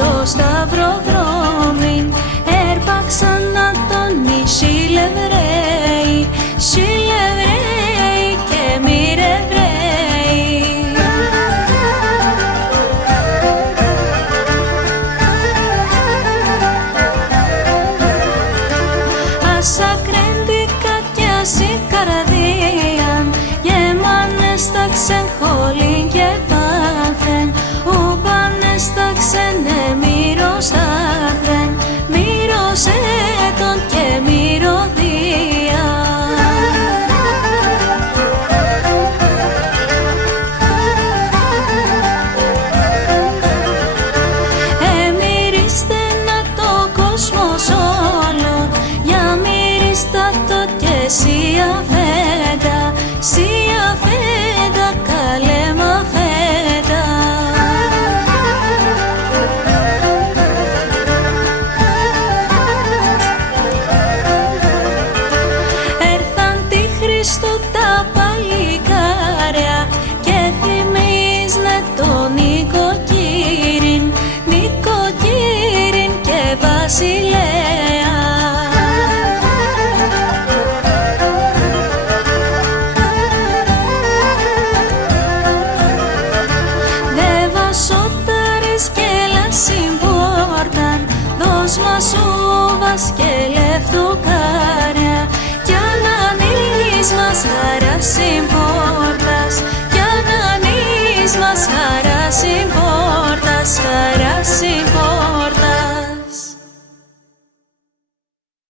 στο σταυροδρόμι, έρπαξαν να τον Σιλευρέοι, Σιλευρέοι και Μοιρευρέοι. Ασακρέντικα κι ασικαρδίαν, γεμάνε στα ξεχόλιν και δάθεν, ούπανε στα ξενε μυρωστάθεν, μύρωσε τον και μυρωδία. Εμυρίστε να το κόσμος όλο, για μυρίστα το και εσύ αφέ.